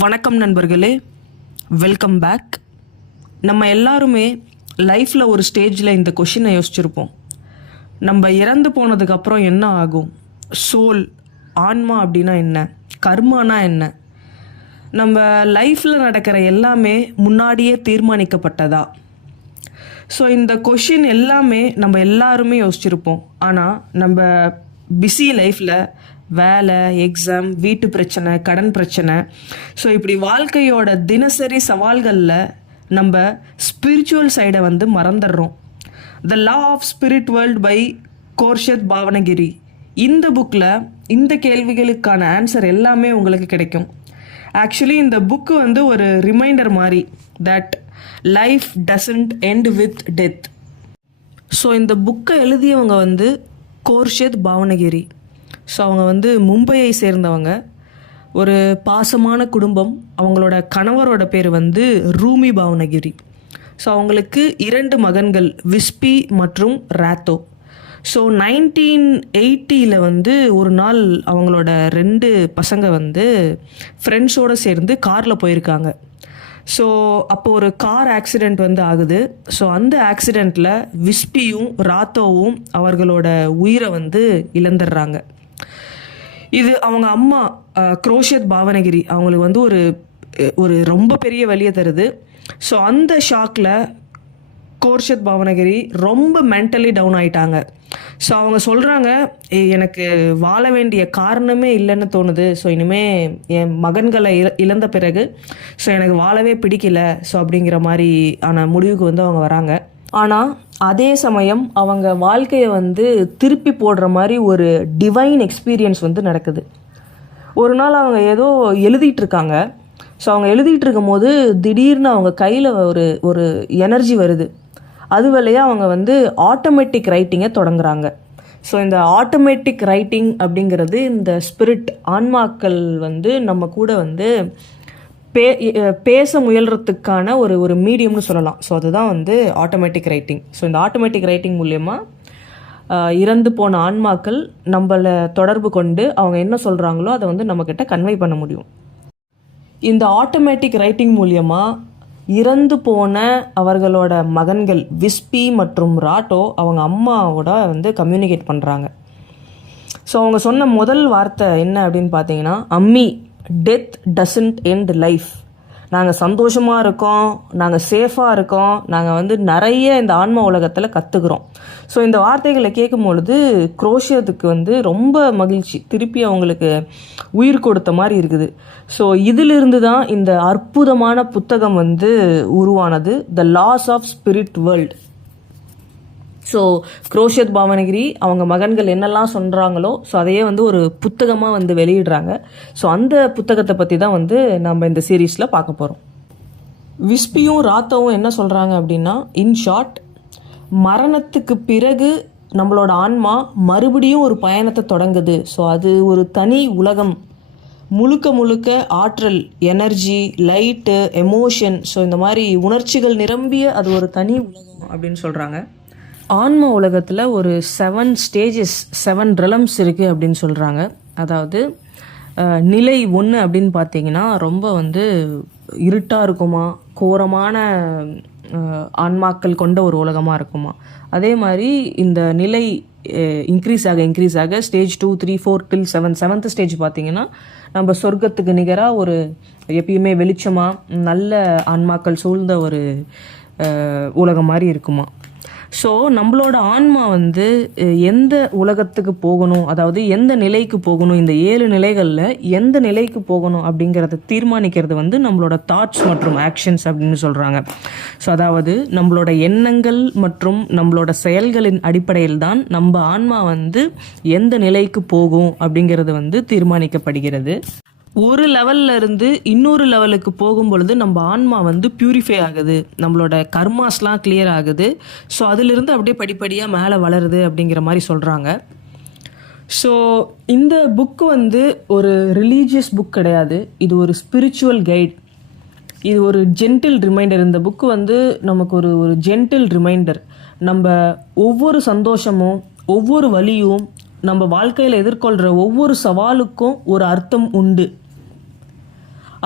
வணக்கம் நண்பர்களே, welcome back. நம்ம எல்லாருமே லைஃப்பில் ஒரு ஸ்டேஜில் இந்த கொஷினை யோசிச்சிருப்போம். நம்ம இறந்து போனதுக்கப்புறம் என்ன ஆகும்? சோல், ஆன்மா அப்படின்னா என்ன? கர்மானா என்ன? நம்ம லைஃப்பில் நடக்கிற எல்லாமே முன்னாடியே தீர்மானிக்கப்பட்டதா? ஸோ இந்த கொஷின் எல்லாமே நம்ம எல்லாருமே யோசிச்சிருப்போம். ஆனால் நம்ம பிஸி லைஃப்பில் வேலை, எக்ஸாம், வீட்டு பிரச்சனை, கடன் பிரச்சனை, ஸோ இப்படி வாழ்க்கையோட தினசரி சவால்களில் நம்ம ஸ்பிரிச்சுவல் சைடை மறந்துடுறோம். The law of spirit world by Khorshed Bhavnagri. இந்த புக்கில் இந்த கேள்விகளுக்கான ஆன்சர் எல்லாமே உங்களுக்கு கிடைக்கும். ஆக்சுவலி இந்த புக்கு ஒரு ரிமைண்டர் மாதிரி that life doesn't end with death. So இந்த புக்கை எழுதியவங்க கோர்ஷத் பாவனகிரி. ஸோ அவங்க மும்பையை சேர்ந்தவங்க. ஒரு பாசமான குடும்பம். அவங்களோட கணவரோட பேர் ரூமி பாவனகிரி. ஸோ அவங்களுக்கு 2 மகன்கள், விஸ்பி மற்றும் ராத்தோ. ஸோ 1980 ஒரு நாள் அவங்களோட 2 பசங்க ஃப்ரெண்ட்ஸோடு சேர்ந்து காரில் போயிருக்காங்க. ஸோ அப்போ ஒரு கார் ஆக்சிடெண்ட் ஆகுது. ஸோ அந்த ஆக்சிடெண்ட்டில் விஸ்பியும் ராத்தோவும் அவர்களோட உயிரை இழந்துடுறாங்க. இது அவங்க அம்மா கோர்ஷத் பாவனகிரி அவங்களுக்கு ஒரு ஒரு ரொம்ப பெரிய வலியை தருது. ஸோ அந்த ஷாக்கில் கோர்ஷத் பாவனகிரி ரொம்ப மென்டலி டவுன் ஆயிட்டாங்க. ஸோ அவங்க சொல்கிறாங்க, எனக்கு வாழ வேண்டிய காரணமே இல்லைன்னு தோணுது. ஸோ இனிமேல் என் மகன்களை இழந்த பிறகு ஸோ எனக்கு வாழவே பிடிக்கல. ஸோ அப்படிங்கிற மாதிரி ஆன முடிவுக்கு அவங்க வராங்க. ஆனால் அதே சமயம் அவங்க வாழ்க்கையை திருப்பி போடுற மாதிரி ஒரு டிவைன் எக்ஸ்பீரியன்ஸ் நடக்குது. ஒரு நாள் அவங்க ஏதோ எழுதிட்டு இருக்காங்க. ஸோ அவங்க எழுதிட்டு இருக்கும் போது திடீர்னு அவங்க கையில் ஒரு ஒரு எனர்ஜி வருது. அது வழியாக அவங்க ஆட்டோமேட்டிக் ரைட்டிங்கை தொடங்குறாங்க. ஸோ இந்த ஆட்டோமேட்டிக் ரைட்டிங் அப்படிங்கிறது இந்த ஸ்பிரிட் ஆன்மாக்கள் நம்ம கூட பேச முயல்றதுக்கான ஒரு ஒரு மீடியம்னு சொல்லலாம். ஸோ அதுதான் ஆட்டோமேட்டிக் ரைட்டிங். ஸோ இந்த ஆட்டோமேட்டிக் ரைட்டிங் மூலயமா இறந்து போன ஆன்மாக்கள் நம்மளை தொடர்பு கொண்டு அவங்க என்ன சொல்கிறாங்களோ அதை நம்மக்கிட்ட கன்வே பண்ண முடியும். இந்த ஆட்டோமேட்டிக் ரைட்டிங் மூலயமா இறந்து போன அவர்களோட மகன்கள் விஸ்பி மற்றும் ராட்டோ அவங்க அம்மாவோட கம்யூனிகேட் பண்ணுறாங்க. ஸோ அவங்க சொன்ன முதல் வார்த்தை என்ன அப்படின்னு பார்த்தீங்கன்னா, அம்மி, டெத் டசன்ட் எண்ட் லைஃப். நாங்கள் சந்தோஷமாக இருக்கோம், நாங்கள் சேஃபாக இருக்கோம், நாங்கள் நிறைய இந்த ஆன்மா உலகத்தில் கற்றுக்குறோம். ஸோ இந்த வார்த்தைகளை கேட்கும் பொழுது குரோஷியத்துக்கு ரொம்ப மகிழ்ச்சி, திருப்பி அவங்களுக்கு உயிர் கொடுத்த மாதிரி இருக்குது. ஸோ இதிலிருந்து தான் இந்த அற்புதமான புத்தகம் உருவானது, the laws of spirit world. So Khorshed Bhavnagri அவங்க மகன்கள் என்னெல்லாம் சொல்கிறாங்களோ ஸோ அதையே ஒரு புத்தகமாக வெளியிடுறாங்க. ஸோ அந்த புத்தகத்தை பற்றி தான் நம்ம இந்த சீரீஸில் பார்க்க போகிறோம். விஸ்பியும் ராத்தோவும் என்ன சொல்கிறாங்க அப்படின்னா, இன் ஷார்ட், மரணத்துக்கு பிறகு நம்மளோட ஆன்மா மறுபடியும் ஒரு பயணத்தை தொடங்குது. ஸோ அது ஒரு தனி உலகம், முழுக்க முழுக்க ஆற்றல், எனர்ஜி, லைட்டு, எமோஷன், ஸோ இந்த மாதிரி உணர்ச்சிகள் நிரம்பிய அது ஒரு தனி உலகம் அப்படின்னு சொல்கிறாங்க. ஆன்ம உலகத்தில் ஒரு 7 ஸ்டேஜஸ், 7 ரெலம்ஸ் இருக்குது அப்படின்னு சொல்கிறாங்க. அதாவது நிலை 1 அப்படின்னு பார்த்தீங்கன்னா ரொம்ப இருட்டாக இருக்குமா, கோரமான ஆன்மாக்கள் கொண்ட ஒரு உலகமாக இருக்குமா. அதே மாதிரி இந்த நிலை இன்க்ரீஸ் ஆக ஸ்டேஜ் 2, 3, 4 till 7, 7th ஸ்டேஜ் பார்த்தீங்கன்னா நம்ம சொர்க்கத்துக்கு நிகராக ஒரு எப்பயுமே வெளிச்சமாக நல்ல ஆன்மாக்கள் சூழ்ந்த ஒரு உலகம் மாதிரி இருக்குமா. ஸோ நம்மளோட ஆன்மா எந்த உலகத்துக்கு போகணும், அதாவது எந்த நிலைக்கு போகணும், இந்த 7 நிலைகளில் எந்த நிலைக்கு போகணும் அப்படிங்கிறத தீர்மானிக்கிறது நம்மளோட தாட்ஸ் மற்றும் ஆக்ஷன்ஸ் அப்படின்னு சொல்கிறாங்க. ஸோ அதாவது நம்மளோட எண்ணங்கள் மற்றும் நம்மளோட செயல்களின் அடிப்படையில் தான் நம்ம ஆன்மா எந்த நிலைக்கு போகும் அப்படிங்கிறது தீர்மானிக்கப்படுகிறது. ஒரு லெவல்ல இருந்து இன்னொரு லெவலுக்கு போகும் பொழுது நம்ம ஆன்மா பியூரிஃபை ஆகுது, நம்மளோட கர்மாஸ்லாம் கிளியர் ஆகுது. ஸோ அதிலிருந்து அப்படியே படிப்படியாக மேலே வளருது அப்படிங்கிற மாதிரி சொல்கிறாங்க. ஸோ இந்த புக்கு ஒரு ரிலீஜியஸ் புக் கிடையாது, இது ஒரு ஸ்பிரிச்சுவல் கைட், இது ஒரு ஜென்டில் ரிமைண்டர். இந்த புக்கு நமக்கு ஒரு ஒரு ஜென்டில் ரிமைண்டர். நம்ம ஒவ்வொரு சந்தோஷமும், ஒவ்வொரு வலியும், நம்ம வாழ்க்கையில் எதிர்கொள்கிற ஒவ்வொரு சவாலுக்கும் ஒரு அர்த்தம் உண்டு.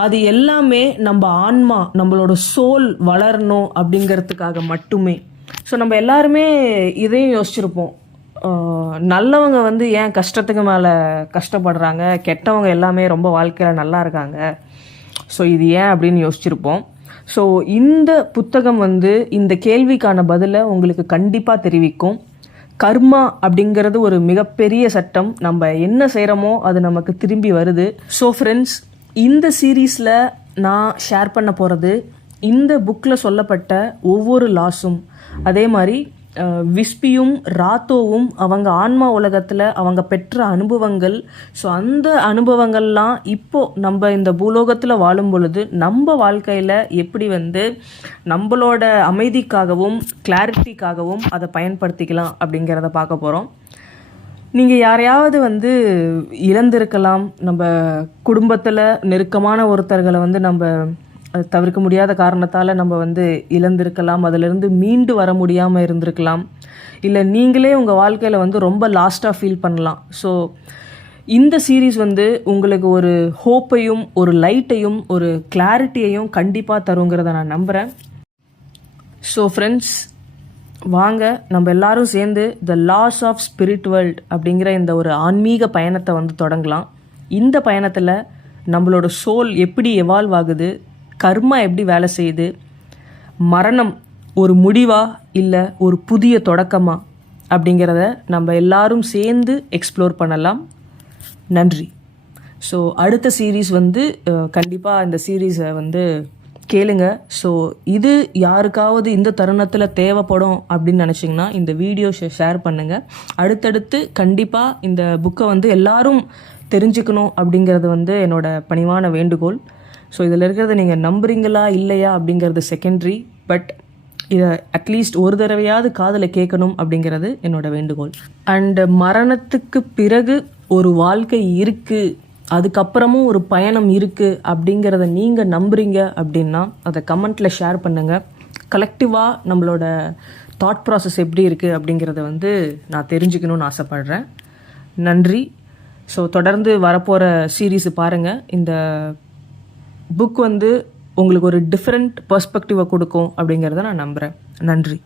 அது எல்லாமே நம்ம ஆன்மா, நம்மளோட சோல் வளரணும் அப்படிங்கிறதுக்காக மட்டுமே. ஸோ நம்ம எல்லாருமே இதையும் யோசிச்சிருப்போம். நல்லவங்க வந்து ஏன் கஷ்டத்துக்கு மேலே கஷ்டப்படுறாங்க, கெட்டவங்க எல்லாமே ரொம்ப வாழ்க்கையில் நல்லா இருக்காங்க, ஸோ இது ஏன் அப்படின்னு யோசிச்சிருப்போம். ஸோ இந்த புத்தகம் வந்து இந்த கேள்விக்கான பதிலை உங்களுக்கு கண்டிப்பாக தெரிவிக்கும். கர்மா அப்படிங்கிறது ஒரு மிகப்பெரிய சட்டம். நம்ம என்ன செய்கிறோமோ அது நமக்கு திரும்பி வருது. ஸோ ஃப்ரெண்ட்ஸ், இந்த சீரீஸில் நான் ஷேர் பண்ண போகிறது இந்த புக்கில் சொல்லப்பட்ட ஒவ்வொரு லாஸும், அதே மாதிரி விஸ்பியும் ராத்தோவும் அவங்க ஆன்மா உலகத்தில் அவங்க பெற்ற அனுபவங்கள். ஸோ அந்த அனுபவங்கள்லாம் இப்போது நம்ம இந்த பூலோகத்தில் வாழும் பொழுது நம்ம வாழ்க்கையில் எப்படி வந்து நம்மளோட அமைதிக்காகவும் கிளாரிட்டிக்காகவும் அதை பயன்படுத்திக்கலாம் அப்படிங்கிறத பார்க்க போகிறோம். நீங்கள் யாரையாவது வந்து இழந்திருக்கலாம். நம்ம குடும்பத்தில் நெருக்கமான ஒருத்தர்களை வந்து நம்ம தவிர்க்க முடியாத காரணத்தால் நம்ம வந்து இழந்திருக்கலாம். அதிலிருந்து மீண்டு வர முடியாமல் இருந்திருக்கலாம். இல்லை நீங்களே உங்கள் வாழ்க்கையில் வந்து ரொம்ப லாஸ்ட்டாக ஃபீல் பண்ணலாம். ஸோ இந்த சீரீஸ் வந்து உங்களுக்கு ஒரு ஹோப்பையும் ஒரு லைட்டையும் ஒரு கிளாரிட்டியையும் கண்டிப்பாக தருங்கிறத நான் நம்புகிறேன். ஸோ ஃப்ரெண்ட்ஸ், வாங்க நம்ம எல்லாரும் சேர்ந்து த லாஸ் ஆஃப் ஸ்பிரிட் வேர்ல்ட் அப்படிங்கிற இந்த ஒரு ஆன்மீக பயணத்தை வந்து தொடங்கலாம். இந்த பயணத்தில் நம்மளோட சோல் எப்படி எவால்வ் ஆகுது, கர்மா எப்படி வேலை செய்யுது, மரணம் ஒரு முடிவா இல்லை ஒரு புதிய தொடக்கமா அப்படிங்கிறத நம்ம எல்லாரும் சேர்ந்து எக்ஸ்ப்ளோர் பண்ணலாம். நன்றி. ஸோ அடுத்த சீரீஸ் வந்து கண்டிப்பாக இந்த சீரீஸை வந்து கேளுங்க. ஸோ இது யாருக்காவது இந்த தருணத்தில் தேவைப்படும் அப்படின்னு நினச்சிங்கன்னா இந்த வீடியோ ஷேர் பண்ணுங்கள். அடுத்தடுத்து கண்டிப்பாக இந்த புக்கை வந்து எல்லாரும் தெரிஞ்சுக்கணும் அப்படிங்கிறது வந்து என்னோட பணிவான வேண்டுகோள். ஸோ இதில் இருக்கிறத நீங்கள் நம்புறீங்களா இல்லையா அப்படிங்கிறது செகண்டரி, பட் இதை அட்லீஸ்ட் ஒரு தடவையாவது காதில் கேட்கணும் அப்படிங்கிறது என்னோட வேண்டுகோள். அண்டு மரணத்துக்கு பிறகு ஒரு வாழ்க்கை இருக்குது, அதுக்கப்புறமும் ஒரு பயணம் இருக்குது அப்படிங்கிறத நீங்கள் நம்புறீங்க அப்படின்னா அதை கமெண்ட்டில் ஷேர் பண்ணுங்கள். கலெக்டிவாக நம்மளோட தாட் ப்ராசஸ் எப்படி இருக்குது அப்படிங்கிறத வந்து நான் தெரிஞ்சுக்கணும்னு ஆசைப்பட்றேன். நன்றி. ஸோ தொடர்ந்து வரப்போகிற சீரீஸு பாருங்கள். இந்த புக் வந்து உங்களுக்கு ஒரு டிஃப்ரெண்ட் பெர்ஸ்பெக்டிவை கொடுக்கும் அப்படிங்கிறத நான் நம்புகிறேன். நன்றி.